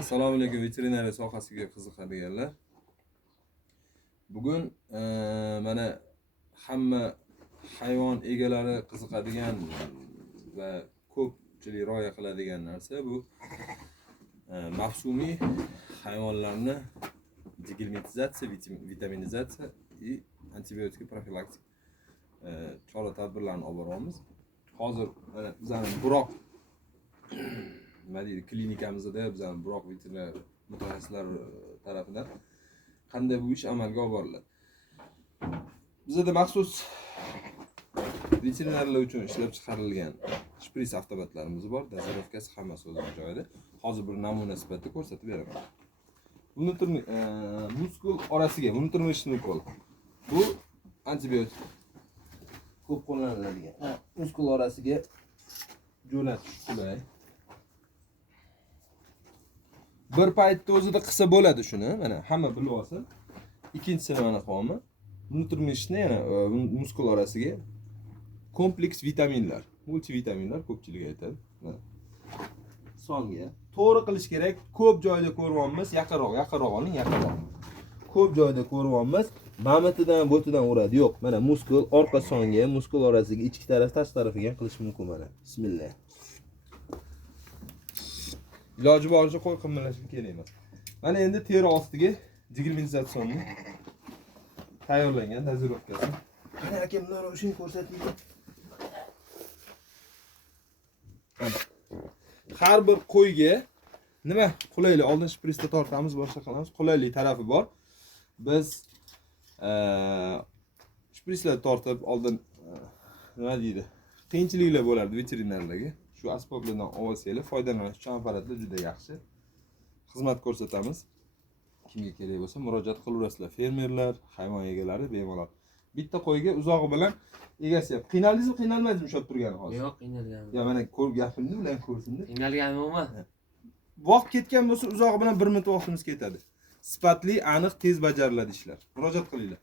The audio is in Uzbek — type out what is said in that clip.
Assalomu alaykum veterinariya sohasiga qiziqadiganlar. Bugun mana hamma hayvon egalari qiziqadigan va ko'pchilik rioya qiladigan narsa bu mavsumiy hayvonlarni digilmatizatsiya, vitaminizatsiya va antibiotik profilaktik chora-tadbirlarni olib boramiz. Hozir mana bizning Buroq klinikamizda bizning Buroq veterinar mutaxassislar tarafidan qanday bu ish amalga oboriladi. Bizda maxsus veterinarlar uchun ishlab chiqarilgan shpris avtomatlarimiz bor. Dozirovkasi hammasi o'z joyida. Hozir bir namuna sifatida ko'rsatib beraman. Muskul orasiga, muskul. Bu antibiotik ko'p qo'llaniladigan. Muskul orasiga jo'natish qulay. Bir paytda o'zida qilsa bo'ladi shuni. Mana hamma bilib olsin. Ikkinchisini mana qilaman. Nutrmishni yana muskul orasiga kompleks vitaminlar, multivitaminlar ko'pchilik aytadi. Mana songa to'g'ri qilish kerak. Ko'p joyda ko'ryapmiz, yaqinroq oling, yaqinroq. Ko'p joyda ko'ryapmiz, mamatidan, bo'tidan uradi. Yo'q, mana muskul orqa songa, muskul orasiga, ichki taraf, tashqi tarafiga ham qilish mumkin mana. Bismillah. Iloji boricha qo'y qimmalashib kerak emas. Mana endi teri ostiga digilmatizatsiyonni tayyorlangan dozirovkasi. Qani aka, buni o'shini ko'rsating. Har bir qo'yga nima qulaylik, oldin shprisda tortamiz, boshqa qilamiz. Qulaylik tarafi bor. Biz shprislar tortib oldin nima deydi? Qiyinchiliklar bo'lardi veterinarlarga. Shu asboblardan olsanglar foydalanish uchun apparatlar juda yaxshi. Xizmat ko'rsatamiz. Kimga kerak bo'lsa murojaat qilaverasizlar. Fermerlar, hayvon egalari bemalol. Bitta qo'yga uzog'i bilan egasi ham. Qiynaldingizmi, qiynalmaydingizmi ushlab turgani hozir? Yo'q, qiynalganim. Ya mana ko'rib gapimni bilan ko'rsinda. Qiynalganim yo'qmi? Vaqt ketgan bo'lsa uzog'i bilan 1 minut vaqtimiz ketadi. Sifatli, aniq, tez bajariladi ishlar. Murojaat qilinglar.